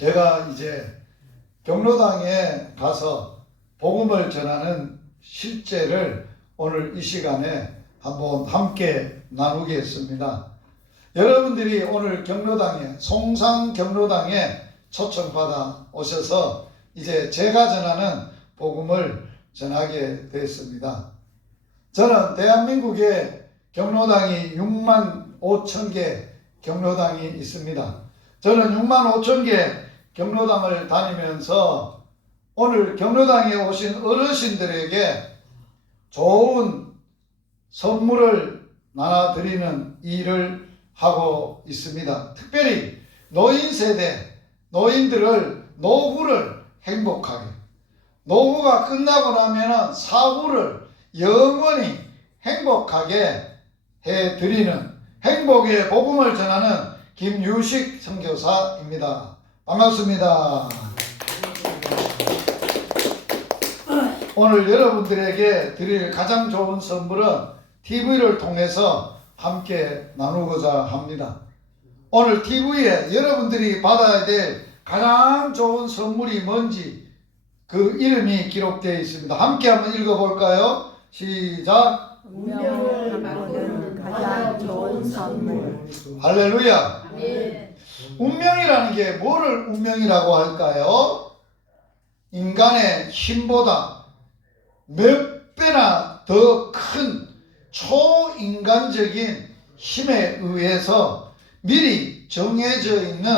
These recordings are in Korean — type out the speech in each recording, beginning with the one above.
제가 이제 경로당에 가서 복음을 전하는 실제를 오늘 이 시간에 한번 함께 나누겠습니다. 여러분들이 오늘 경로당에, 송산 경로당에 초청받아 오셔서 이제 제가 전하는 복음을 전하게 됐습니다. 저는 대한민국에 경로당이 6만 5천 개 경로당이 있습니다. 저는 6만 5천 개 경로당을 다니면서 오늘 경로당에 오신 어르신들에게 좋은 선물을 나눠드리는 일을 하고 있습니다. 특별히 노인 세대, 노인들을 노후를 행복하게, 노후가 끝나고 나면 사후를 영원히 행복하게 해드리는 행복의 복음을 전하는 김유식 선교사입니다. 반갑습니다. 오늘 여러분들에게 드릴 가장 좋은 선물은 TV를 통해서 함께 나누고자 합니다. 오늘 TV에 여러분들이 받아야 될 가장 좋은 선물이 뭔지 그 이름이 기록되어 있습니다. 함께 한번 읽어볼까요? 시작. 운명을 바꾸는 가장 좋은 선물. 할렐루야. 네. 운명이라는 게 뭐를 운명이라고 할까요? 인간의 힘보다 몇 배나 더 큰 초인간적인 힘에 의해서 미리 정해져 있는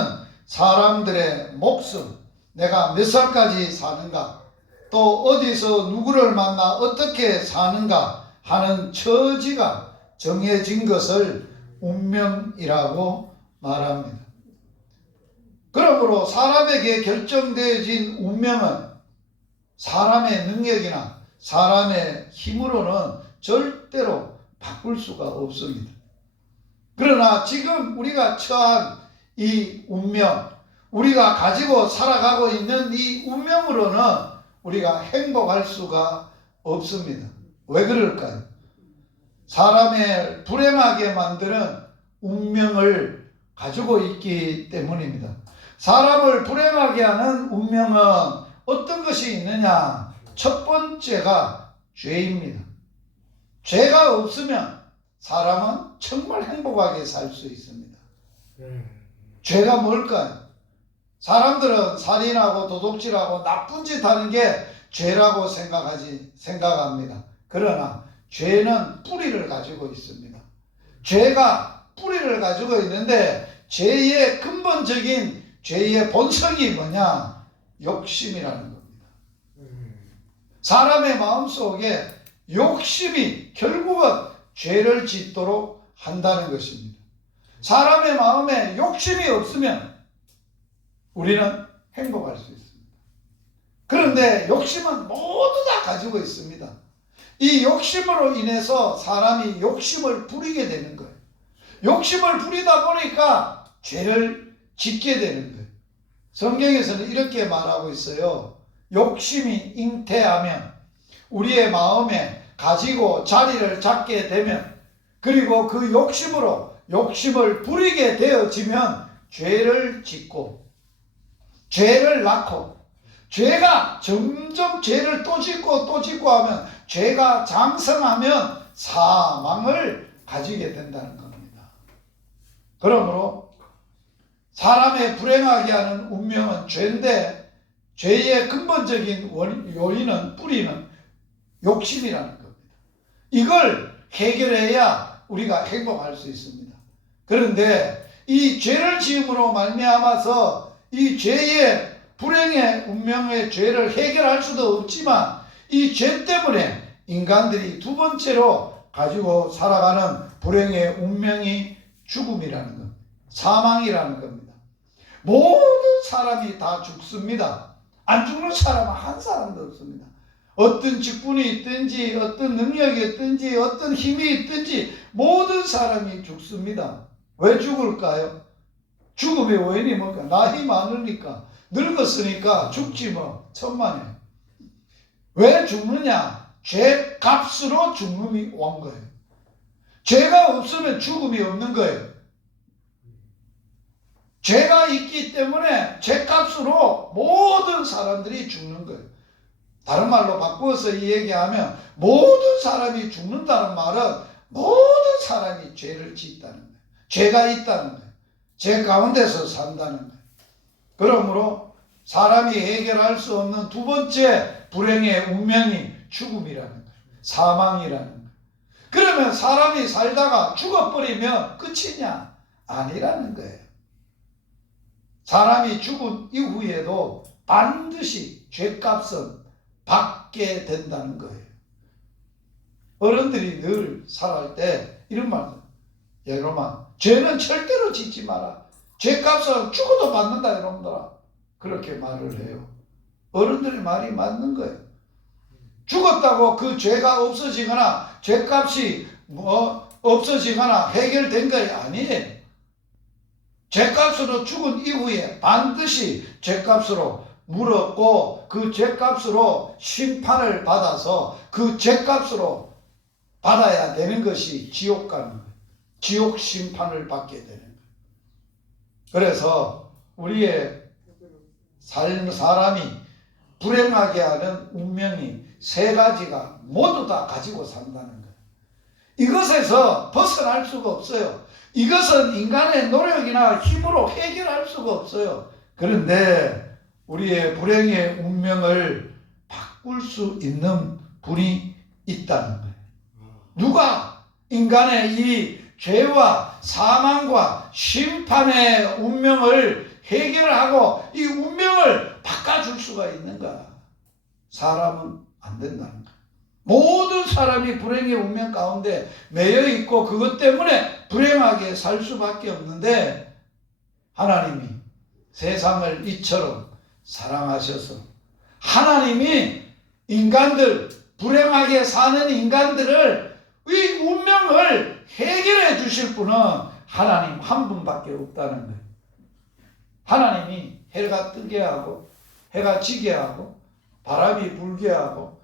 사람들의 목숨, 내가 몇 살까지 사는가, 또 어디서 누구를 만나 어떻게 사는가 하는 처지가 정해진 것을 운명이라고 말합니다. 그러므로 사람에게 결정되어진 운명은 사람의 능력이나 사람의 힘으로는 절대로 바꿀 수가 없습니다. 그러나 지금 우리가 처한 이 운명, 우리가 가지고 살아가고 있는 이 운명으로는 우리가 행복할 수가 없습니다. 왜 그럴까요? 사람을 불행하게 만드는 운명을 가지고 있기 때문입니다. 사람을 불행하게 하는 운명은 어떤 것이 있느냐? 첫 번째가 죄입니다. 죄가 없으면 사람은 정말 행복하게 살 수 있습니다. 죄가 뭘까요? 사람들은 살인하고 도둑질하고 나쁜 짓 하는 게 죄라고 생각합니다. 그러나 죄는 뿌리를 가지고 있습니다. 죄가 뿌리를 가지고 있는데 죄의 근본적인 죄의 본성이 뭐냐? 욕심이라는 겁니다. 사람의 마음속에 욕심이 결국은 죄를 짓도록 한다는 것입니다. 사람의 마음에 욕심이 없으면 우리는 행복할 수 있습니다. 그런데 욕심은 모두 다 가지고 있습니다. 이 욕심으로 인해서 사람이 욕심을 부리게 되는 거예요. 욕심을 부리다 보니까 죄를 짓게 되는 거예요. 성경에서는 이렇게 말하고 있어요. 욕심이 잉태하면, 우리의 마음에 가지고 자리를 잡게 되면, 그리고 그 욕심으로 욕심을 부리게 되어지면 죄를 짓고 죄를 낳고, 죄가 점점 죄를 또 짓고 하면, 죄가 장성하면 사망을 가지게 된다는 겁니다. 그러므로 사람의 불행하게 하는 운명은 죄인데, 죄의 근본적인 요인은, 뿌리는 욕심이라는 겁니다. 이걸 해결해야 우리가 행복할 수 있습니다. 그런데 이 죄를 지음으로 말미암아서 이 죄의 불행의 운명의 죄를 해결할 수도 없지만, 이 죄 때문에 인간들이 두 번째로 가지고 살아가는 불행의 운명이 죽음이라는 겁니다. 사망이라는 겁니다. 모든 사람이 다 죽습니다. 안 죽는 사람은 한 사람도 없습니다. 어떤 직분이 있든지, 어떤 능력이 있든지, 어떤 힘이 있든지 모든 사람이 죽습니다. 왜 죽을까요? 죽음의 원인이 뭘까? 나이 많으니까, 늙었으니까 죽지 뭐, 천만에. 왜 죽느냐? 죄 값으로 죽음이 온 거예요. 죄가 없으면 죽음이 없는 거예요. 죄가 있기 때문에 죄값으로 모든 사람들이 죽는 거예요. 다른 말로 바꾸어서 이 얘기하면 모든 사람이 죽는다는 말은 모든 사람이 죄를 짓다는 거예요. 죄가 있다는 거예요. 죄 가운데서 산다는 거예요. 그러므로 사람이 해결할 수 없는 두 번째 불행의 운명이 죽음이라는 거예요. 사망이라는 거예요. 그러면 사람이 살다가 죽어버리면 끝이냐? 아니라는 거예요. 사람이 죽은 이후에도 반드시 죄값은 받게 된다는 거예요. 어른들이 늘 살아갈 때 이런 말들, 여러분, 죄는 절대로 짓지 마라. 죄값은 죽어도 받는다, 여러분들아. 그렇게 말을 해요. 어른들의 말이 맞는 거예요. 죽었다고 그 죄가 없어지거나 죄값이 없어지거나 해결된 게 아니에요. 죄값으로 죽은 이후에 반드시 죄값으로 물었고 그 죄값으로 심판을 받아서 그 죄값으로 받아야 되는 것이 지옥 가는 거예요. 지옥 심판을 받게 되는 거예요. 그래서 우리의 사람이 불행하게 하는 운명이 세 가지가 모두 다 가지고 산다는 거예요. 이것에서 벗어날 수가 없어요. 이것은 인간의 노력이나 힘으로 해결할 수가 없어요. 그런데 우리의 불행의 운명을 바꿀 수 있는 분이 있다는 거예요. 누가 인간의 이 죄와 사망과 심판의 운명을 해결하고 이 운명을 바꿔줄 수가 있는가? 사람은 안 된다는 거예요. 모든 사람이 불행의 운명 가운데 매여 있고 그것 때문에 불행하게 살 수밖에 없는데 하나님이 세상을 이처럼 사랑하셔서 하나님이 인간들, 불행하게 사는 인간들을 이 운명을 해결해 주실 분은 하나님 한 분밖에 없다는 거예요. 하나님이 해가 뜨게 하고 해가 지게 하고 바람이 불게 하고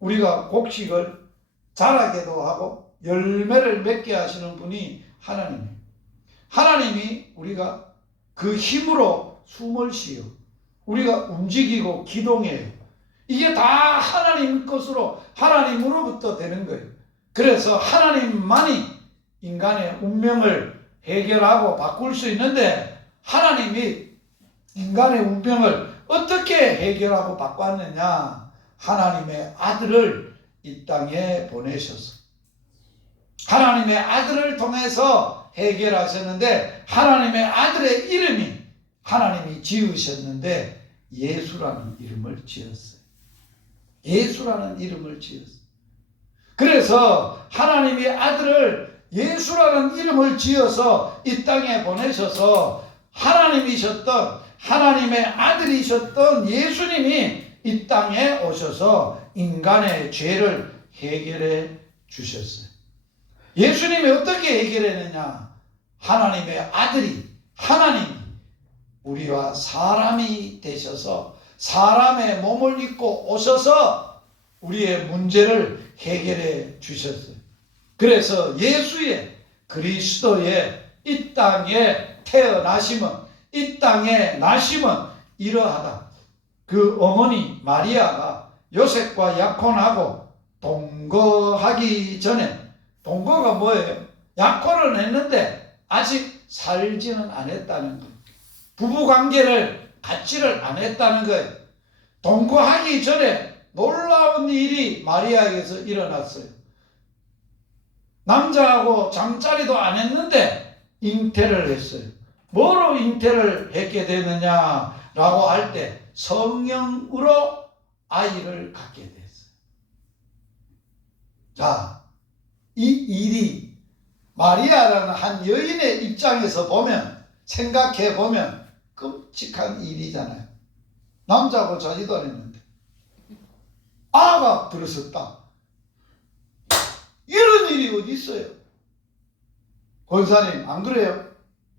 우리가 곡식을 자라게도 하고 열매를 맺게 하시는 분이 하나님이에요. 하나님이 우리가 그 힘으로 숨을 쉬어 우리가 움직이고 기동해요. 이게 다 하나님 것으로 하나님으로부터 되는 거예요. 그래서 하나님만이 인간의 운명을 해결하고 바꿀 수 있는데 하나님이 인간의 운명을 어떻게 해결하고 바꿨느냐? 하나님의 아들을 이 땅에 보내셔서 하나님의 아들을 통해서 해결하셨는데 하나님의 아들의 이름이 하나님이 지으셨는데 예수라는 이름을 지었어요. 예수라는 이름을 지었어요. 그래서 하나님의 아들을 예수라는 이름을 지어서 이 땅에 보내셔서 하나님이셨던 하나님의 아들이셨던 예수님이 이 땅에 오셔서 인간의 죄를 해결해 주셨어요. 예수님이 어떻게 해결했느냐? 하나님의 아들이 하나님이 우리와 사람이 되셔서 사람의 몸을 입고 오셔서 우리의 문제를 해결해 주셨어요. 그래서 예수의 그리스도의 이 땅에 태어나심은 이 땅에 나심은 이러하다. 그 어머니 마리아가 요셉과 약혼하고 동거하기 전에 동거가 뭐예요? 약혼을 했는데 아직 살지는 않았다는 거예요. 부부관계를 갖지를 안 했다는 거예요. 동거하기 전에 놀라운 일이 마리아에게서 일어났어요. 남자하고 잠자리도 안 했는데 잉태를 했어요. 뭐로 잉태를 했게 되느냐라고 할 때 성령으로 아이를 갖게 됐어요. 자, 이 일이 마리아라는 한 여인의 입장에서 보면 생각해 보면 끔찍한 일이잖아요. 남자하고 자지도 않았는데 아가 들었었다. 이런 일이 어디 있어요? 권사님 안 그래요?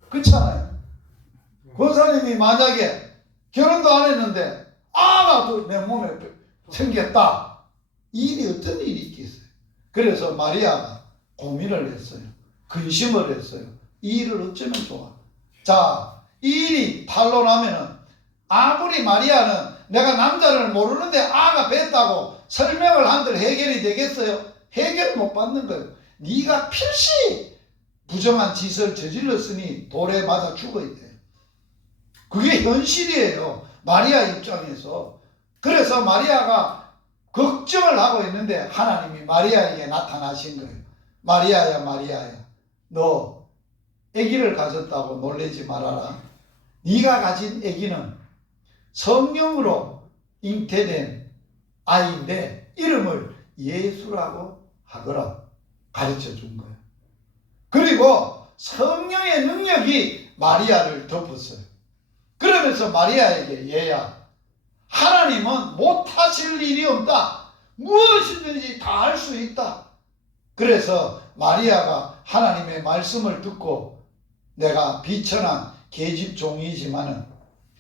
그렇잖아요. 권사님이 만약에 결혼도 안 했는데 아가 또 내 몸에 생겼다. 이 일이 어떤 일이 있겠어요? 그래서 마리아가 고민을 했어요. 근심을 했어요. 이 일을 어쩌면 좋아? 자, 이 일이 탄로나면은 아무리 마리아는 내가 남자를 모르는데 아가 뱄다고 설명을 한들 해결이 되겠어요? 해결 못 받는 거예요. 네가 필시 부정한 짓을 저질렀으니 돌에 맞아 죽어야 돼. 그게 현실이에요. 마리아 입장에서. 그래서 마리아가 걱정을 하고 있는데 하나님이 마리아에게 나타나신 거예요. 마리아야 마리아야, 너 아기를 가졌다고 놀라지 말아라. 네가 가진 아기는 성령으로 잉태된 아이인데 이름을 예수라고 하거라 가르쳐 준 거예요. 그리고 성령의 능력이 마리아를 덮었어요. 그러면서 마리아에게 얘야, 하나님은 못하실 일이 없다. 무엇이든지 다 할 수 있다. 그래서 마리아가 하나님의 말씀을 듣고 내가 비천한 계집 종이지만은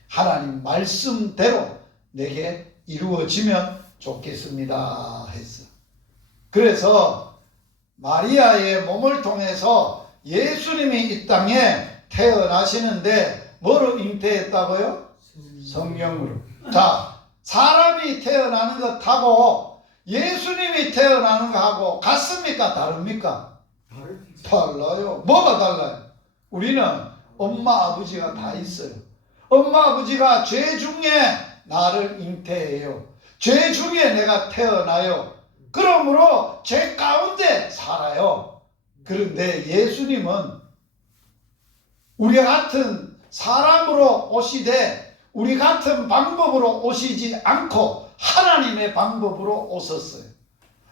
하나님 말씀대로 내게 이루어지면 좋겠습니다 했어. 그래서 마리아의 몸을 통해서 예수님이 이 땅에 태어나시는데 뭐로 잉태했다고요? 성령으로. 자, 사람이 태어나는 것하고 예수님이 태어나는 것하고 같습니까? 다릅니까? 달라요. 뭐가 달라요? 우리는 엄마 아버지가 다 있어요. 엄마 아버지가 죄 중에 나를 잉태해요. 죄 중에 내가 태어나요. 그러므로 죄 가운데 살아요. 그런데 예수님은 우리 같은 사람으로 오시되 우리 같은 방법으로 오시지 않고 하나님의 방법으로 오셨어요.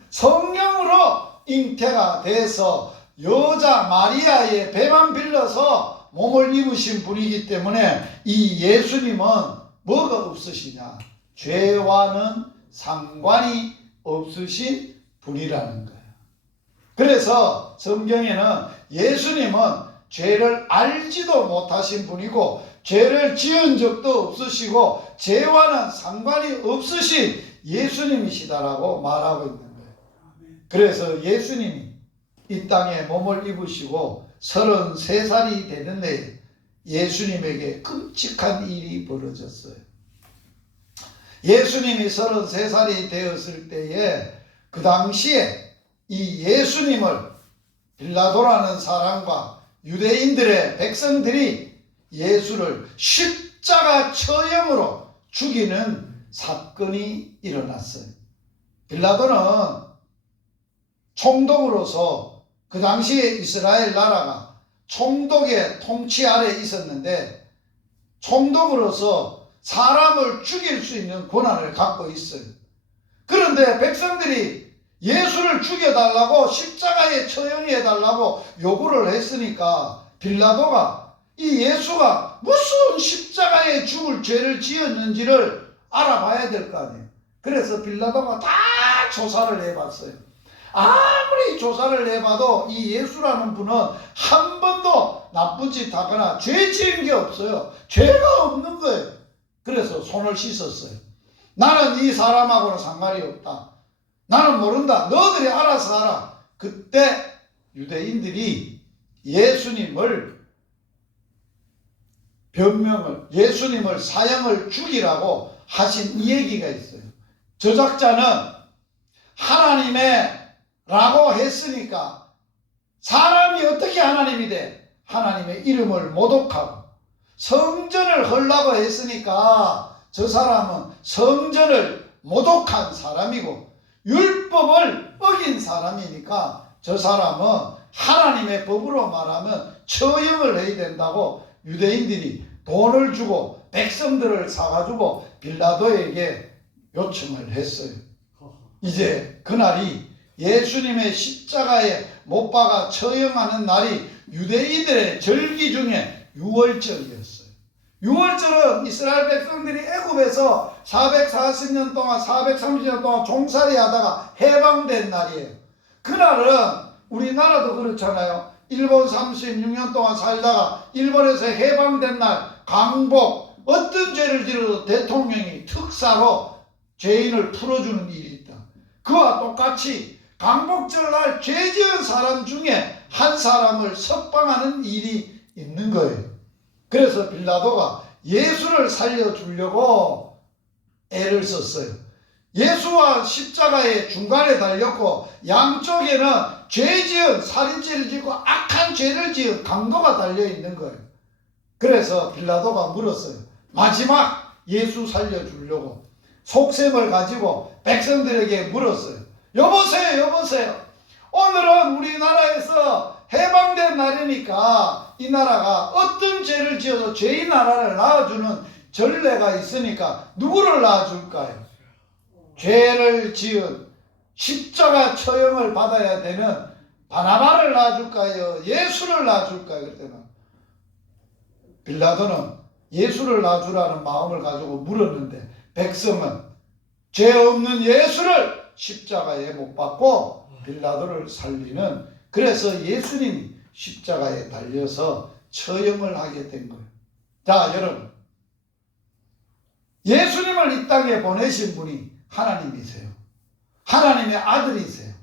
성령으로 잉태가 돼서 여자 마리아의 배만 빌려서 몸을 입으신 분이기 때문에 이 예수님은 뭐가 없으시냐? 죄와는 상관이 없으신 분이라는 거예요. 그래서 성경에는 예수님은 죄를 알지도 못하신 분이고 죄를 지은 적도 없으시고 죄와는 상관이 없으신 예수님이시다라고 말하고 있는 거예요. 그래서 예수님이 이 땅에 몸을 입으시고 33살이 되는데 예수님에게 끔찍한 일이 벌어졌어요. 예수님이 33살이 되었을 때에 그 당시에 이 예수님을 빌라도라는 사람과 유대인들의 백성들이 예수를 십자가 처형으로 죽이는 사건이 일어났어요. 빌라도는 총독으로서 그 당시에 이스라엘 나라가 총독의 통치 아래 있었는데 총독으로서 사람을 죽일 수 있는 권한을 갖고 있어요. 그런데 백성들이 예수를 죽여달라고 십자가에 처형해달라고 요구를 했으니까 빌라도가 이 예수가 무슨 십자가에 죽을 죄를 지었는지를 알아봐야 될 거 아니에요. 그래서 빌라도가 다 조사를 해봤어요. 아무리 조사를 해봐도 이 예수라는 분은 한 번도 나쁜 짓 하거나 죄 지은 게 없어요. 죄가 없는 거예요. 그래서 손을 씻었어요. 나는 이 사람하고는 상관이 없다. 나는 모른다. 너희들이 알아서 하라. 그때 유대인들이 예수님을 예수님을 사형을 죽이라고 하신 이 얘기가 있어요. 저작자는 하나님의 라고 했으니까 사람이 어떻게 하나님이 돼? 하나님의 이름을 모독하고 성전을 헐라고 했으니까 저 사람은 성전을 모독한 사람이고 율법을 어긴 사람이니까 저 사람은 하나님의 법으로 말하면 처형을 해야 된다고 유대인들이 돈을 주고 백성들을 사가지고 빌라도에게 요청을 했어요. 이제 그날이 예수님의 십자가에 못 박아 처형하는 날이 유대인들의 절기 중에 유월절이었어요. 유월절은 이스라엘 백성들이 애굽에서 440년 동안 430년 동안 종살이 하다가 해방된 날이에요. 그날은 우리나라도 그렇잖아요. 일본 36년 동안 살다가 일본에서 해방된 날 강복, 어떤 죄를 지어도 대통령이 특사로 죄인을 풀어주는 일이 있다. 그와 똑같이 강복절날 죄 지은 사람 중에 한 사람을 석방하는 일이 있는 거예요. 그래서 빌라도가 예수를 살려주려고 애를 썼어요. 예수와 십자가의 중간에 달렸고 양쪽에는 죄 지은, 살인죄를 짓고 악한 죄를 지은 강도가 달려있는 거예요. 그래서 빌라도가 물었어요. 마지막 예수 살려주려고 속셈을 가지고 백성들에게 물었어요. 여보세요. 오늘은 우리나라에서 해방된 날이니까 이 나라가 어떤 죄를 지어서 죄의 나라를 낳아주는 전례가 있으니까 누구를 낳아줄까요? 죄를 지은 십자가 처형을 받아야 되는 바나바를 낳아줄까요? 예수를 낳아줄까요? 그때는 빌라도는 예수를 낳아주라는 마음을 가지고 물었는데 백성은 죄 없는 예수를 십자가에 못 박고 빌라도를 살리는, 그래서 예수님이 십자가에 달려서 처형을 하게 된 거예요. 자, 여러분, 예수님을 이 땅에 보내신 분이 하나님이세요. 하나님의 아들이세요.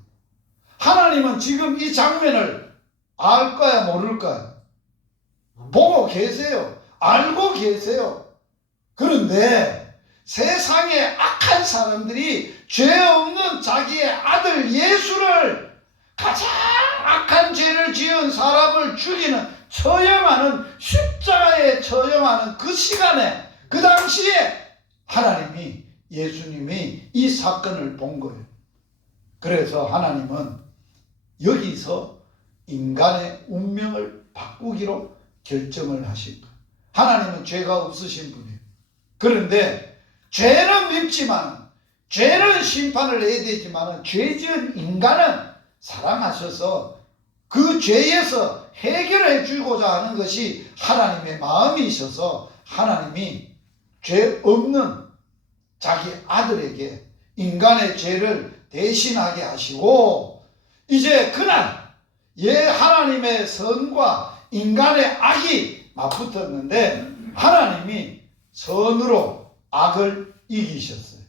하나님은 지금 이 장면을 알까요, 모를까요? 보고 계세요. 알고 계세요. 그런데 세상의 악한 사람들이 죄 없는 자기의 아들 예수를, 가장 악한 죄를 지은 사람을 죽이는, 처형하는, 십자가에 처형하는 그 시간에, 그 당시에 하나님이, 예수님이 이 사건을 본 거예요. 그래서 하나님은 여기서 인간의 운명을 바꾸기로 결정을 하신 거예요. 하나님은 죄가 없으신 분이에요. 그런데 죄는 밉지만, 죄는 심판을 해야 되지만, 죄 지은 인간은 사랑하셔서 그 죄에서 해결해 주고자 하는 것이 하나님의 마음이셔서 하나님이 죄 없는 자기 아들에게 인간의 죄를 대신하게 하시고, 이제 그날 하나님의 선과 인간의 악이 맞붙었는데 하나님이 선으로 악을 이기셨어요.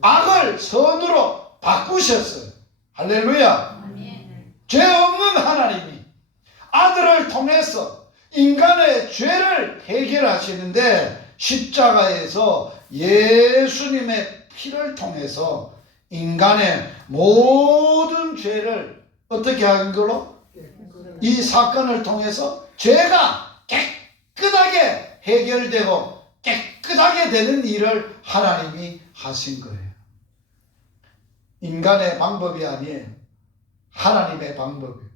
악을 선으로 바꾸셨어요. 할렐루야. 죄 없는 하나님이 아들을 통해서 인간의 죄를 해결하시는데, 십자가에서 예수님의 피를 통해서 인간의 모든 죄를 어떻게 하는 걸로? 이 사건을 통해서 죄가 깨끗하게 해결되고 깨끗하게 되는 일을 하나님이 하신 거예요. 인간의 방법이 아니에요. 하나님의 방법이에요.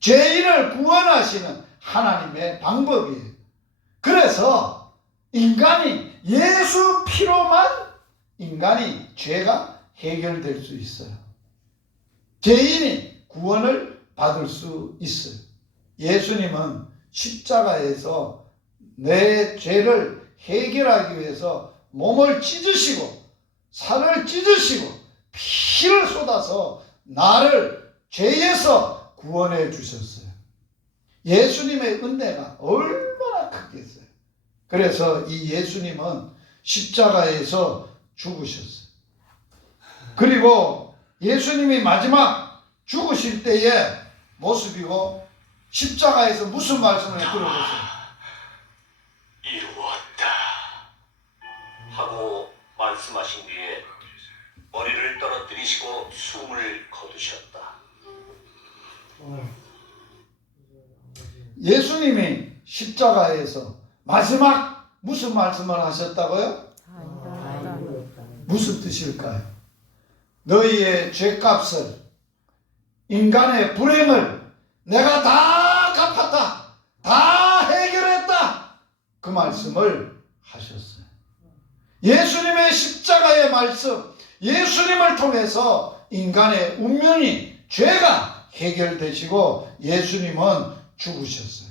죄인을 구원하시는 하나님의 방법이에요. 그래서 인간이 예수 피로만 인간이 죄가 해결될 수 있어요. 죄인이 구원을 받을 수 있어요. 예수님은 십자가에서 내 죄를 해결하기 위해서 몸을 찢으시고 살을 찢으시고 피를 쏟아서 나를 죄에서 구원해 주셨어요. 예수님의 은혜가 얼마나 크겠어요. 그래서 이 예수님은 십자가에서 죽으셨어요. 그리고 예수님이 마지막 죽으실 때의 모습이고, 십자가에서 무슨 말씀을 들어보세요. 이루었다 하고 말씀하신 뒤에 머리를 떨어뜨리시고 숨을 거두셨다. 예수님이 십자가에서 마지막 무슨 말씀을 하셨다고요? 무슨 뜻일까요? 너희의 죄값을, 인간의 불행을 내가 다 갚았다, 다 해결했다, 그 말씀을 하셨어요. 예수님의 십자가의 말씀, 예수님을 통해서 인간의 운명이, 죄가 해결되시고 예수님은 죽으셨어요.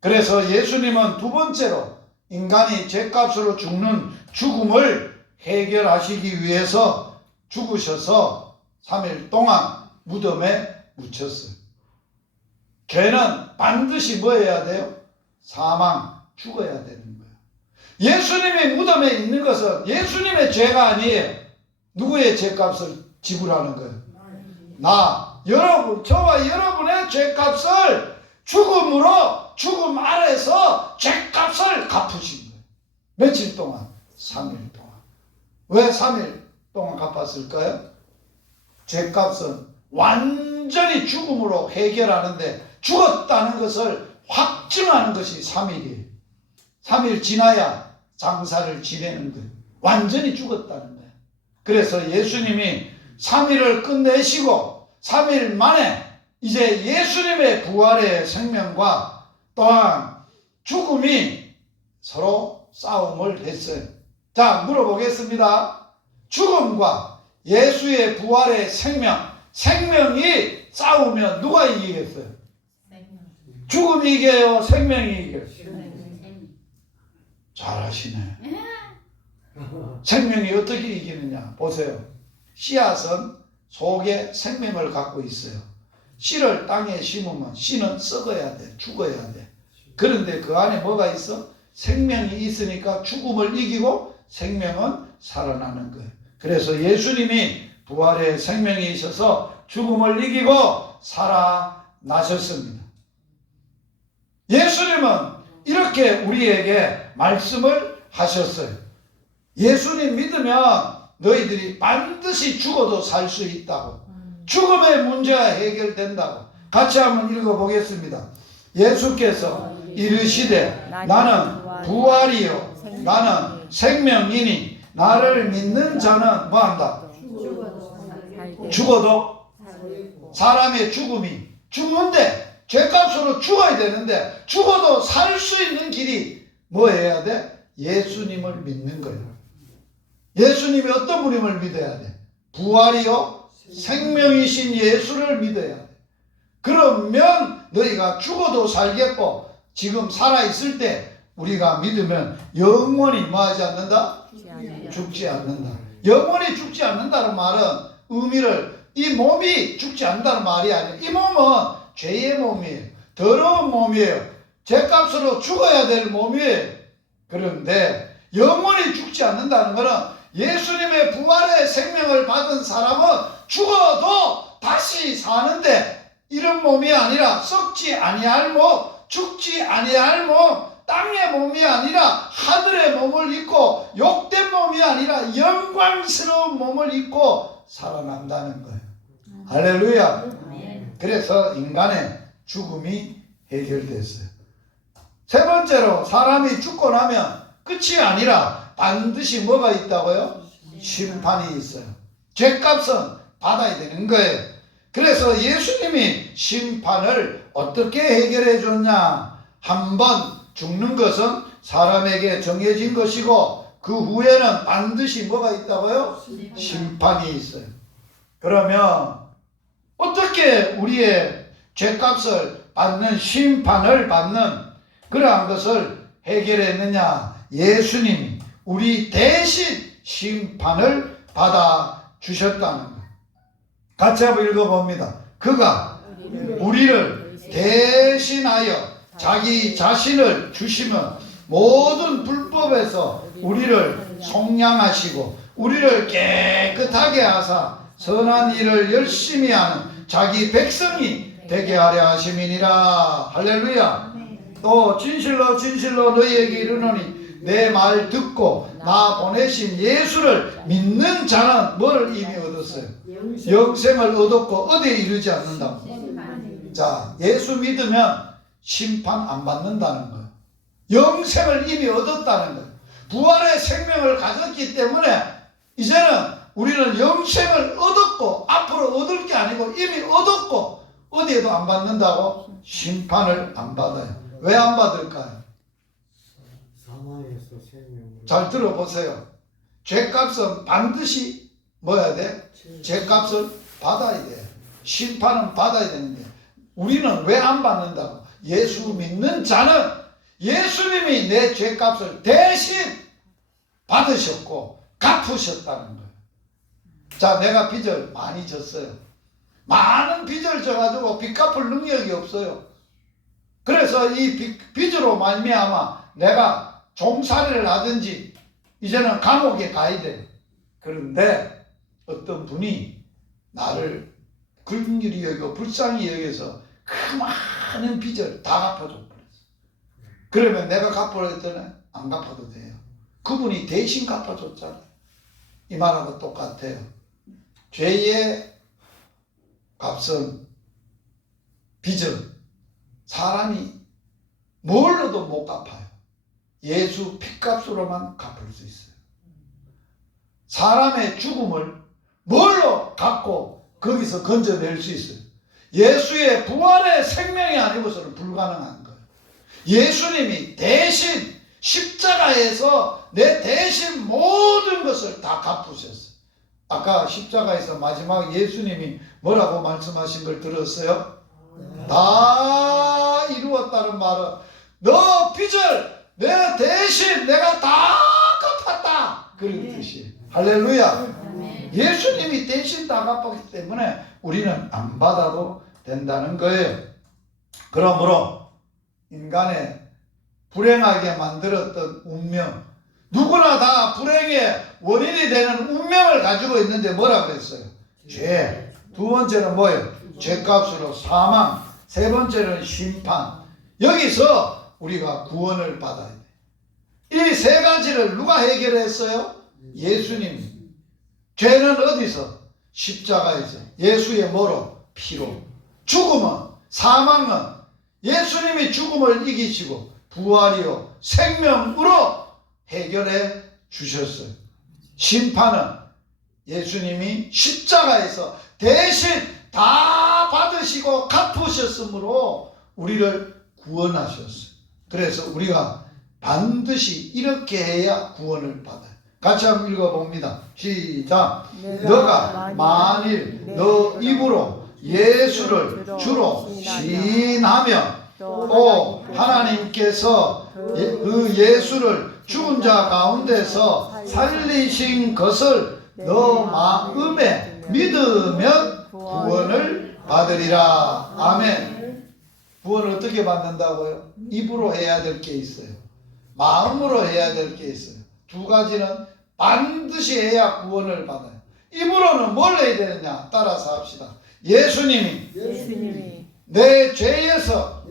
그래서 예수님은 두 번째로 인간이 죄값으로 죽는 죽음을 해결하시기 위해서 죽으셔서 3일 동안 무덤에 묻혔어요. 죄는 반드시 뭐 해야 돼요? 사망, 죽어야 되는 거예요. 예수님이 무덤에 있는 것은 예수님의 죄가 아니에요. 누구의 죄값을 지불하는 거예요? 여러분, 저와 여러분의 죄값을 죽음으로 죽음 아래에서 죄값을 갚으신 거예요. 며칠 동안? 3일 동안. 왜 3일 동안 갚았을까요? 죄값은 완전히 죽음으로 해결하는데 죽었다는 것을 확증하는 것이 3일이에요. 3일 지나야 장사를 지내는 거예요. 완전히 죽었다는 거예요. 그래서 예수님이 3일을 끝내시고 3일 만에 이제 예수님의 부활의 생명과 또한 죽음이 서로 싸움을 했어요. 자, 물어보겠습니다. 죽음과 예수의 부활의 생명이 싸우면 누가 이기겠어요? 죽음이 이겨요? 생명이 이겨요? 잘하시네. 생명이 어떻게 이기느냐 보세요. 씨앗은 속에 생명을 갖고 있어요. 씨를 땅에 심으면 씨는 썩어야 돼. 죽어야 돼. 그런데 그 안에 뭐가 있어? 생명이 있으니까 죽음을 이기고 생명은 살아나는 거예요. 그래서 예수님이 부활의 생명이 있어서 죽음을 이기고 살아나셨습니다. 예수님은 이렇게 우리에게 말씀을 하셨어요. 예수님 믿으면 너희들이 반드시 죽어도 살 수 있다고. 죽음의 문제가 해결된다고. 같이 한번 읽어보겠습니다. 예수께서 이르시되 나는 부활이요 나는 생명이니 나를 믿는 자는 뭐한다? 죽어도 사람의 죽음이 죽는데 죄값으로 죽어야 되는데 죽어도 살 수 있는 길이 뭐 해야 돼? 예수님을 믿는 거예요. 예수님이 어떤 분임을 믿어야 돼? 부활이요 생명이신 예수를 믿어야 돼. 그러면 너희가 죽어도 살겠고 지금 살아있을 때 우리가 믿으면 영원히 뭐하지 않는다? 죽지 않는다. 영원히 죽지 않는다는 말은 의미를 이 몸이 죽지 않는다는 말이 아니에요. 이 몸은 죄의 몸이에요. 더러운 몸이에요. 죄값으로 죽어야 될 몸이에요. 그런데 영원히 죽지 않는다는 것은 예수님의 부활의 생명을 받은 사람은 죽어도 다시 사는데 이런 몸이 아니라 썩지 아니할 몸, 죽지 아니할 몸, 땅의 몸이 아니라 하늘의 몸을 입고 욕된 몸이 아니라 영광스러운 몸을 입고 살아난다는 거예요. 할렐루야. 그래서 인간의 죽음이 해결됐어요. 세 번째로 사람이 죽고 나면 끝이 아니라 반드시 뭐가 있다고요? 심판이 있어요. 죄값은 받아야 되는 거예요. 그래서 예수님이 심판을 어떻게 해결해 줬냐? 한번 죽는 것은 사람에게 정해진 것이고 그 후에는 반드시 뭐가 있다고요? 심판이 있어요. 그러면 어떻게 우리의 죄값을 받는 심판을 받는 그러한 것을 해결했느냐? 예수님이 우리 대신 심판을 받아 주셨다는 것. 같이 한번 읽어봅니다. 그가 우리를 대신하여 자기 자신을 주시면 모든 불법에서 우리를 속량하시고 우리를 깨끗하게 하사 선한 일을 열심히 하는 자기 백성이 되게 하려 하심이니라. 할렐루야. 또 진실로 진실로 너희에게 이르노니 내 말 듣고 나 보내신 예수를 믿는 자는 뭐를 이미 얻었어요? 영생을 얻었고 어디에 이르지 않는다고. 자, 예수 믿으면 심판 안 받는다는 거예요. 영생을 이미 얻었다는 거예요. 부활의 생명을 가졌기 때문에 이제는 우리는 영생을 얻었고 앞으로 얻을 게 아니고 이미 얻었고 어디에도 안 받는다고? 심판을 안 받아요. 왜 안 받을까요? 잘 들어보세요. 죄값은 반드시 뭐야 돼? 죄값을 받아야 돼. 심판은 받아야 되는데 우리는 왜 안 받는다고? 예수 믿는 자는 예수님이 내 죄값을 대신 받으셨고 갚으셨다는 거예요. 자, 내가 빚을 많이 졌어요. 많은 빚을 져가지고 빚 갚을 능력이 없어요. 그래서 이 빚으로 말미암아 내가 종살이를 하든지 이제는 감옥에 가야 돼. 그런데 어떤 분이 나를 긍휼히 여기고 불쌍히 여기서 그 많은 빚을 다 갚아줘 버렸어. 그러면 내가 갚으라 했더니 안 갚아도 돼요. 그분이 대신 갚아줬잖아요. 이 말하고 똑같아요. 죄의 값은, 빚은 사람이 뭘로도 못 갚아요. 예수 피값으로만 갚을 수 있어요. 사람의 죽음을 뭘로 갚고 거기서 건져낼 수 있어요. 예수의 부활의 생명이 아니고서는 불가능한 거예요. 예수님이 대신 십자가에서 내 대신 모든 것을 다 갚으셨어요. 아까 십자가에서 마지막 예수님이 뭐라고 말씀하신 걸 들었어요? 다 이루었다는 말은 너 빚을 내 대신 내가 다 갚았다, 그런 뜻이에요. 할렐루야. 예수님이 대신 다 갚았기 때문에 우리는 안 받아도 된다는 거예요. 그러므로 인간의 불행하게 만들었던 운명, 누구나 다 불행의 원인이 되는 운명을 가지고 있는데 뭐라 그랬어요? 죄. 두 번째는 뭐예요? 죄값으로 사망. 세 번째는 심판. 여기서 우리가 구원을 받아야 돼. 이 세 가지를 누가 해결했어요? 예수님이. 죄는 어디서? 십자가에서. 예수의 뭐로? 피로. 죽음은, 사망은 예수님이 죽음을 이기시고 부활이요 생명으로 해결해 주셨어요. 심판은 예수님이 십자가에서 대신 다 받으시고 갚으셨으므로 우리를 구원하셨어요. 그래서 우리가 반드시 이렇게 해야 구원을 받아요. 같이 한번 읽어봅니다. 시작. 너가 만일 너 입으로 예수를 주로 시인하면 또 하나님께서 그 예수를 죽은 자 가운데서 살리신 것을 너 마음에 믿으면 구원을 받으리라. 아멘. 구원을 어떻게 받는다고요? 입으로 해야 될 게 있어요. 마음으로 해야 될 게 있어요. 두 가지는 반드시 해야 구원을 받아요. 입으로는 뭘 해야 되느냐? 따라서 합시다. 예수님이 내 죄에서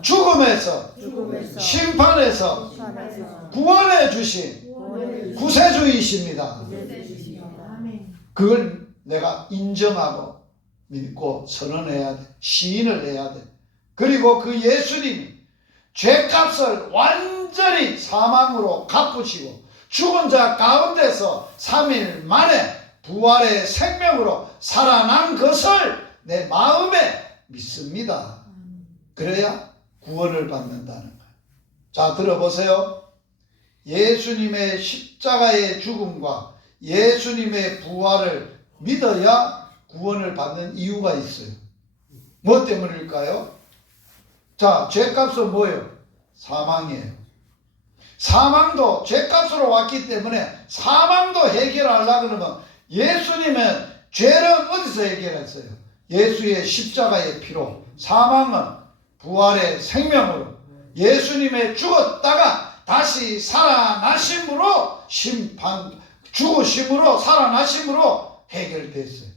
죽음에서 심판에서 구원해 주신 구세주이십니다. 그걸 내가 인정하고 믿고 선언해야 돼. 시인을 해야 돼. 그리고 그 예수님이 죄값을 완전히 사망으로 갚으시고 죽은 자 가운데서 3일 만에 부활의 생명으로 살아난 것을 내 마음에 믿습니다. 그래야 구원을 받는다는 거예요. 자, 들어보세요. 예수님의 십자가의 죽음과 예수님의 부활을 믿어야 구원을 받는 이유가 있어요. 뭐 때문일까요? 자, 죄값은 뭐예요? 사망이에요. 사망도 죄값으로 왔기 때문에 사망도 해결하려고 그러면 예수님은 죄는 어디서 해결했어요? 예수의 십자가의 피로. 사망은 부활의 생명으로 예수님의 죽었다가 다시 살아나심으로 죽으심으로 살아나심으로 해결됐어요.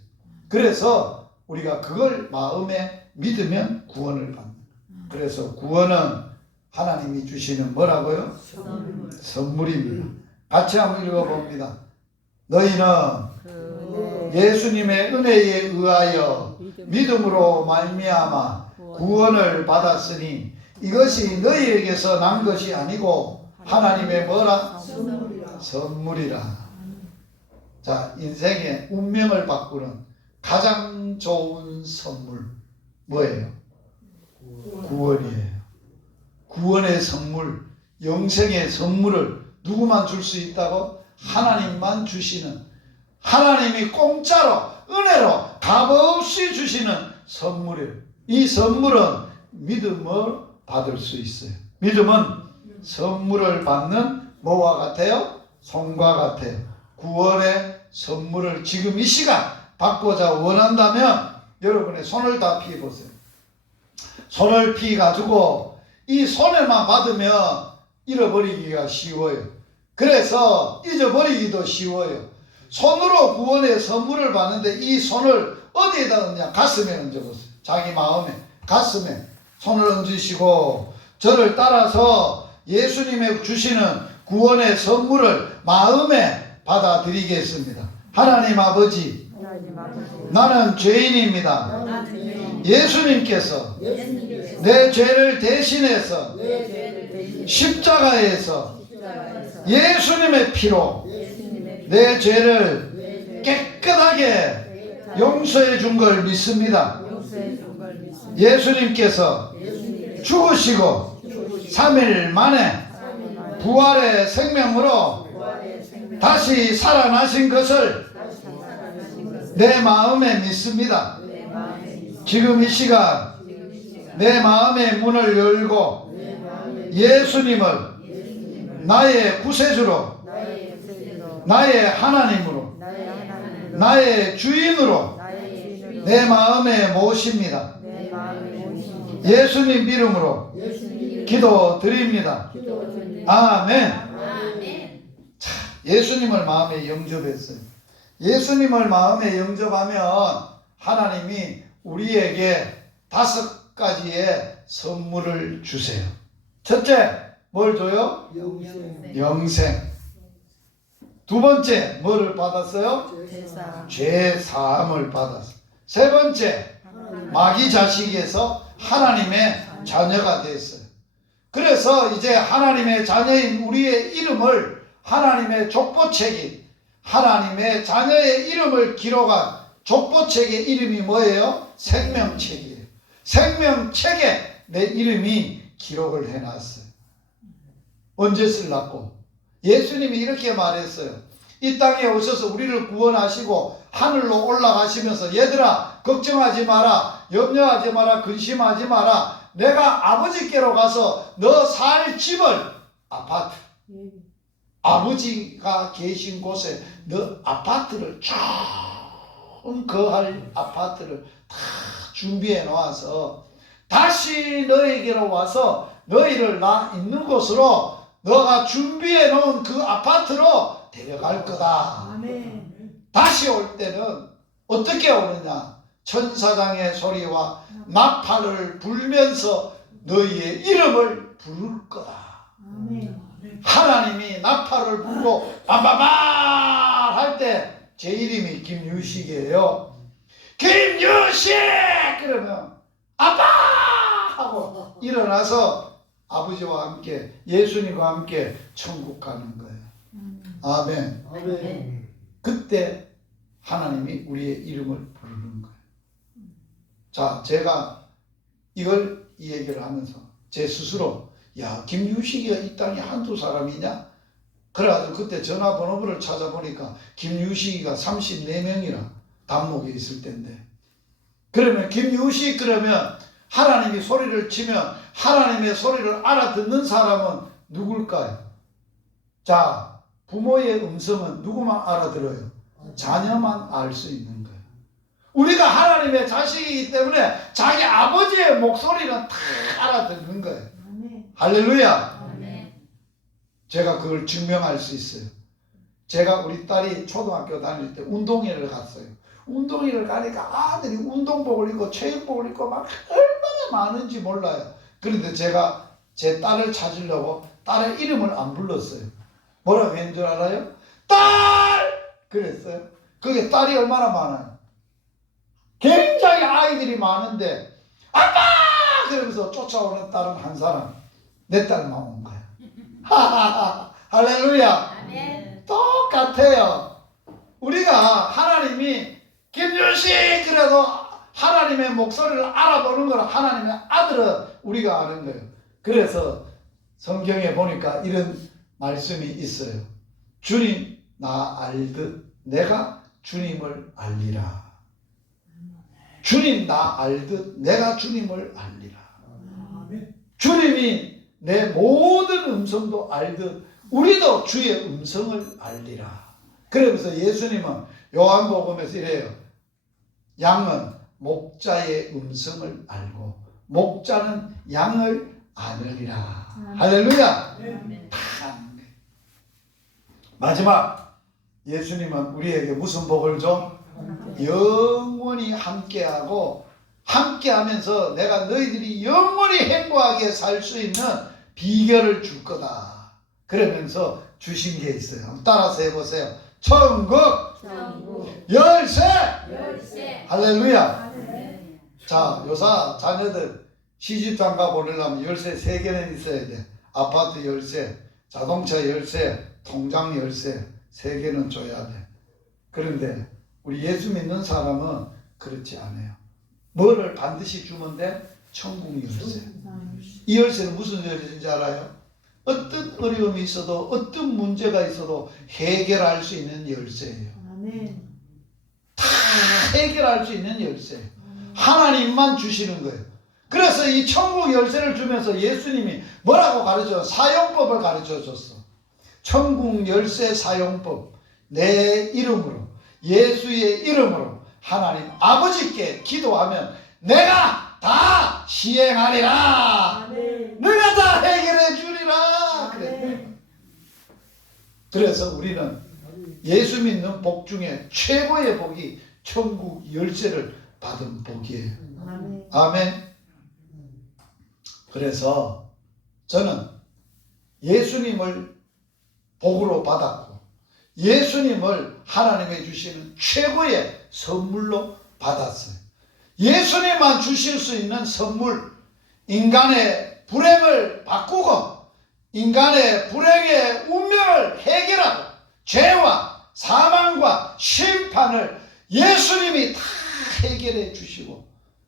그래서 우리가 그걸 마음에 믿으면 구원을 받는 거예요. 그래서 구원은 하나님이 주시는 뭐라고요? 선물입니다. 같이 한번 읽어봅니다. 너희는 예수님의 은혜에 의하여 믿음으로 말미암아 구원을 받았으니 이것이 너희에게서 난 것이 아니고 하나님의 뭐라? 선물이라. 자, 인생의 운명을 바꾸는 가장 좋은 선물 뭐예요? 구원이에요. 구원의 선물, 영생의 선물을 누구만 줄 수 있다고? 하나님만 주시는, 하나님이 공짜로 은혜로 값없이 주시는 선물이에요. 이 선물은 믿음을 받을 수 있어요. 믿음은 선물을 받는 뭐와 같아요? 손과 같아요. 구원의 선물을 지금 이 시간 받고자 원한다면 여러분의 손을 다 피해보세요. 손을 피해가지고 이 손에만 받으면 잃어버리기가 쉬워요. 그래서 잊어버리기도 쉬워요. 손으로 구원의 선물을 받는데 이 손을 어디에다 얹냐? 가슴에 얹어보세요. 자기 마음에, 가슴에 손을 얹으시고 저를 따라서 예수님의 주시는 구원의 선물을 마음에 받아들이겠습니다. 하나님 아버지, 나는 죄인입니다. 예수님께서 내 죄를 대신해서 십자가에서 예수님의 피로 내 죄를 깨끗하게 용서해 준 걸 믿습니다. 예수님께서 죽으시고 3일 만에 부활의 생명으로 다시 살아나신 것을 내 마음에 믿습니다. 지금 이 시간 내 마음의 문을 열고 예수님을 나의 구세주로, 나의 하나님으로, 나의 주인으로 내 마음에 모십니다. 예수님 이름으로 기도드립니다. 아멘. 자, 예수님을 마음에 영접했어요. 예수님을 마음에 영접하면 하나님이 우리에게 5가지의 선물을 주세요. 첫째, 뭘 줘요? 영생. 두 번째, 뭐를 받았어요? 죄 사함을 받았어요. 세 번째, 마귀 자식에서 하나님의 자녀가 됐어요. 그래서 이제 하나님의 자녀인 우리의 이름을 하나님의 족보책이, 하나님의 자녀의 이름을 기록한 족보책의 이름이 뭐예요? 생명책이에요. 생명책에 내 이름이 기록을 해놨어요. 언제 쓰려고? 예수님이 이렇게 말했어요. 이 땅에 오셔서 우리를 구원하시고 하늘로 올라가시면서 얘들아 걱정하지 마라, 염려하지 마라, 근심하지 마라. 내가 아버지께로 가서 너 살 집을, 아파트, 아버지가 계신 곳에 너 아파트를 쭉 거할 아파트를 다 준비해 놓아서 다시 너에게로 와서 너희를 나 있는 곳으로 너가 준비해 놓은 그 아파트로 데려갈 거다. 다시 올 때는 어떻게 오느냐? 천사장의 소리와 나팔을 불면서 너희의 이름을 부를 거다. 하나님이 나팔을 불고 빠바바 할 때 제 이름이 김유식이에요. 김유식! 그러면 아빠! 하고 일어나서 아버지와 함께 예수님과 함께 천국 가는 거예요. 아멘. 그때 하나님이 우리의 이름을 부르는 거예요. 자, 제가 이걸 이 얘기를 하면서 제 스스로 야, 김유식이가 이 땅에 한두 사람이냐? 그래가지고 그때 전화번호부를 찾아보니까 김유식이가 34명이라 단목에 있을 텐데, 그러면 김유식 그러면 하나님이 소리를 치면 하나님의 소리를 알아듣는 사람은 누굴까요? 자, 부모의 음성은 누구만 알아들어요? 자녀만 알 수 있는 거예요. 우리가 하나님의 자식이기 때문에 자기 아버지의 목소리는 다 알아듣는 거예요. 할렐루야. 제가 그걸 증명할 수 있어요. 제가 우리 딸이 초등학교 다닐 때 운동회를 갔어요. 운동회를 가니까 아들이 운동복을 입고 체육복을 입고 막 얼마나 많은지 몰라요. 그런데 제가 제 딸을 찾으려고 딸의 이름을 안 불렀어요. 뭐라고 했는 줄 알아요? 딸! 그랬어요. 그게 딸이 얼마나 많아요. 굉장히 아이들이 많은데 아빠! 그러면서 쫓아오는 딸은 한 사람, 내 딸만 온 거야. 하하하. 할렐루야. 아멘. 똑같아요. 우리가 하나님이 김유식 그래도 하나님의 목소리를 알아보는 거는 하나님의 아들은 우리가 아는 거예요. 그래서 성경에 보니까 이런 말씀이 있어요. 주님 나 알듯 내가 주님을 알리라. 주님 나 알듯 내가 주님을 알리라. 주님이 내 모든 음성도 알듯 우리도 주의 음성을 알리라. 그러면서 예수님은 요한복음에서 이래요. 양은 목자의 음성을 알고 목자는 양을 아느니라. 할렐루야. 다 아는 거예요. 마지막 예수님은 우리에게 무슨 복을 줘? 영원히 함께하고 함께 하면서 내가 너희들이 영원히 행복하게 살 수 있는 비결을 줄 거다. 그러면서 주신 게 있어요. 한번 따라서 해보세요. 천국 열쇠. 할렐루야. 자, 요사 자녀들 시집장가 보내려면 열쇠 3개는 있어야 돼. 아파트 열쇠, 자동차 열쇠, 통장 열쇠 3개는 줘야 돼. 그런데 우리 예수 믿는 사람은 그렇지 않아요. 뭐를 반드시 주면 돼? 천국 열쇠. 이 열쇠는 무슨 열쇠인지 알아요? 어떤 어려움이 있어도 어떤 문제가 있어도 해결할 수 있는 열쇠예요. 다 해결할 수 있는 열쇠. 하나님만 주시는 거예요. 그래서 이 천국 열쇠를 주면서 예수님이 뭐라고 가르쳐? 사용법을 가르쳐 줬어. 천국 열쇠 사용법. 내 이름으로, 예수의 이름으로 하나님 아버지께 기도하면 내가 다 시행하리라. 내가 다 해결해 주리라. 그래서 우리는 예수 믿는 복 중에 최고의 복이 천국 열쇠를 받은 복이에요. 아멘. 그래서 저는 예수님을 복으로 받았고 예수님을 하나님이 주시는 최고의 선물로 받았어요. 예수님만 주실 수 있는 선물, 인간의 불행을 바꾸고 인간의 불행의 운명을 해결하고 죄와 사망과 심판을 예수님이 다 해결해 주시고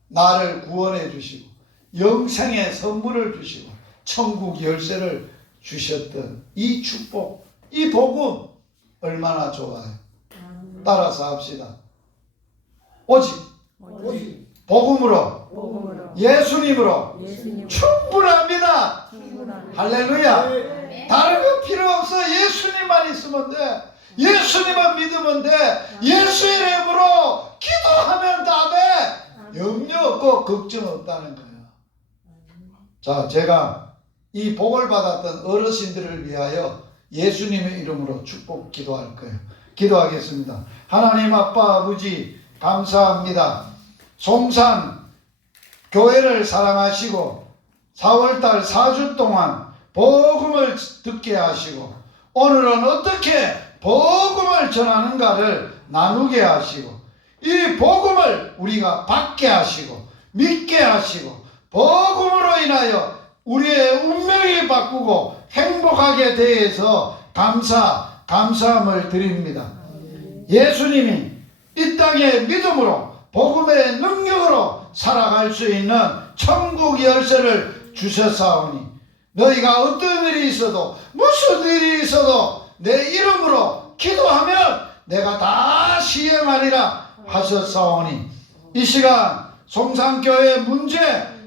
나를 구원해 주시고 영생의 선물을 주시고 천국 열쇠를 주셨던 이 축복, 이 복음 얼마나 좋아요. 따라서 합시다. 오직 복음으로 예수님으로 충분합니다. 할렐루야. 다른 거 필요 없어. 예수님만 있으면 돼. 예수님만 믿으면 돼. 예수 이름으로 기도하면 다 돼. 염려 없고 걱정 없다는 거예요. 자, 제가 이 복을 받았던 어르신들을 위하여 예수님의 이름으로 축복 기도할 거예요. 기도하겠습니다. 하나님 아빠 아버지 감사합니다. 송산 교회를 사랑하시고 4월달 4주 동안 복음을 듣게 하시고 오늘은 어떻게 복음을 전하는가를 나누게 하시고 이 복음을 우리가 받게 하시고 믿게 하시고 복음으로 인하여 우리의 운명이 바꾸고 행복하게 대해서 감사함을 드립니다. 예수님이 이 땅에 믿음으로 복음의 능력으로 살아갈 수 있는 천국 열쇠를 주셨사오니 너희가 어떤 일이 있어도 무슨 일이 있어도 내 이름으로 기도하면 내가 다 시행하리라 하셨사오니 이 시간 송산교회 문제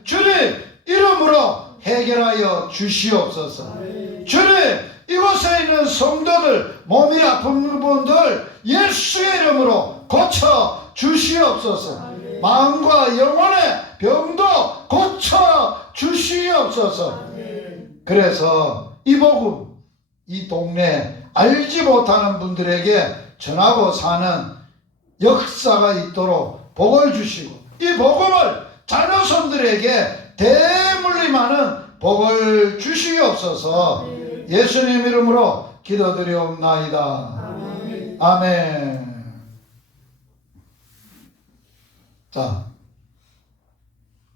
주님 이름으로 해결하여 주시옵소서. 주님 이곳에 있는 성도들 몸이 아픈 분들 예수의 이름으로 고쳐 주시옵소서. 마음과 영혼의 병도 고쳐 주시옵소서. 그래서 이 복음 이 동네 알지 못하는 분들에게 전하고 사는 역사가 있도록 복을 주시고 이 복음을 자녀손들에게 대물림하는 복을 주시옵소서. 예수님 이름으로 기도드리옵나이다. 아멘. 자,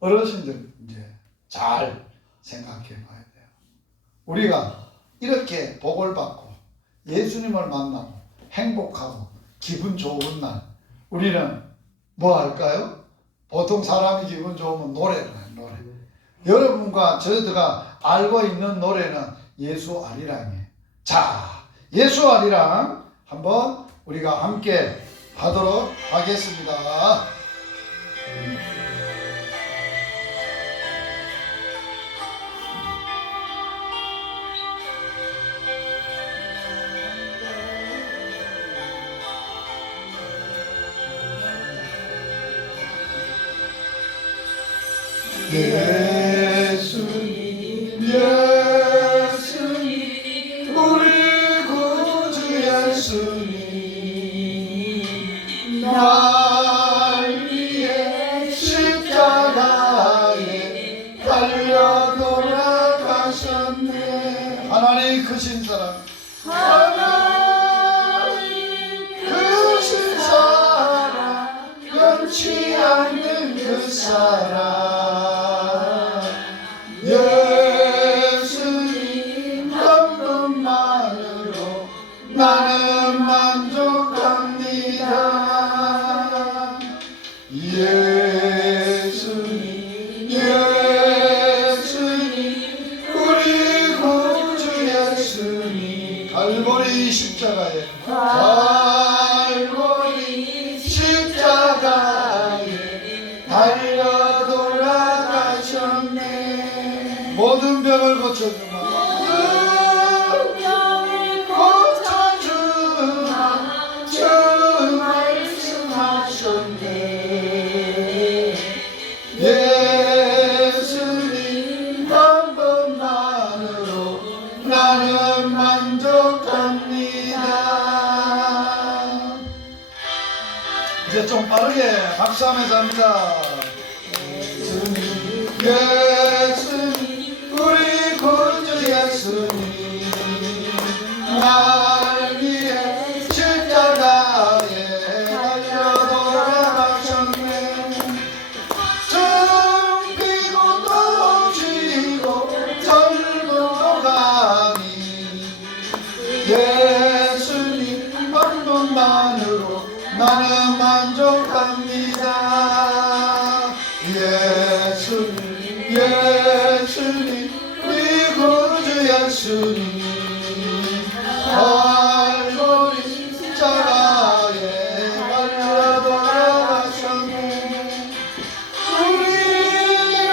어르신들 이제 잘 생각해 봐야 돼요. 우리가 이렇게 복을 받고 예수님을 만나고 행복하고 기분 좋은 날 우리는 뭐 할까요? 보통 사람이 기분 좋으면 노래를 해요. 노래. 여러분과 저희가 알고 있는 노래는 예수 아리랑이에요. 자, 예수 아리랑 한번 우리가 함께 하도록 하겠습니다. 예수님 예수님 우리 구주 예수님 날 위해 십자가 변치 않는 그 사랑 예수님 한 분만으로 나는 만족합니다. 예수님 예수님 우리 구주 예수님 갈보리 십자가에 갈보리 십자가에 달려 돌아가셨네. 모든 병을 고쳐주마 모든 병을 고쳐주마 주 말씀하셨네. 예수님 한 번만으로 나는 만족합니다. 이제 좀 빠르게 박수 하면서 합니다. 예수님 우리 구주 예수님 날 위해 십자가에 달려 돌아가셨네. 숨기고 또 쉬고 젊음도 가니 예수님 한 분만으로 나는 만족합니다. 예수님 예수님 우리 구주 예수님 갈보리 십자가에 달려 돌아가셨네. 우리의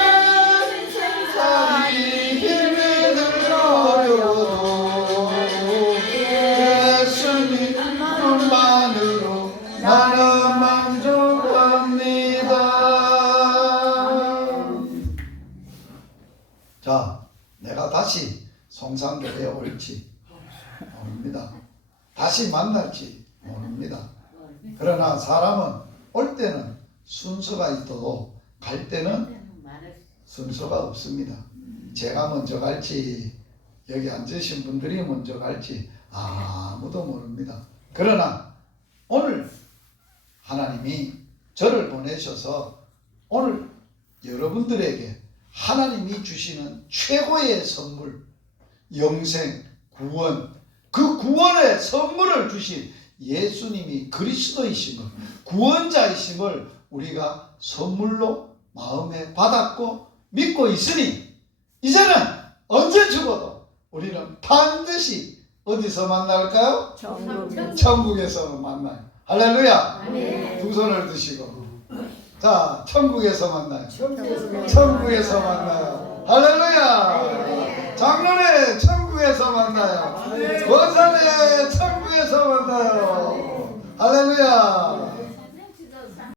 생사이 힘이 들어도 예수님 뿐만으로 나는 만족합니다. 자, 내가 다시 성산교회에 올지 모릅니다. 다시 만날지 모릅니다. 그러나 사람은 올 때는 순서가 있어도 갈 때는 순서가 없습니다. 제가 먼저 갈지 여기 앉으신 분들이 먼저 갈지 아무도 모릅니다. 그러나 오늘 하나님이 저를 보내셔서 오늘 여러분들에게 하나님이 주시는 최고의 선물, 영생, 구원, 그 구원의 선물을 주신 예수님이 그리스도이신 것, 구원자이심을 우리가 선물로 마음에 받았고 믿고 있으니 이제는 언제 죽어도 우리는 반드시 어디서 만날까요? 천국에서 만나요. 할렐루야. 두 손을 드시고 자, 천국에서 만나요. 천국에서 만나요. 할렐루야. 장로네 천국에서 만나요. 원산에 천국에서 만나요. 할렐루야.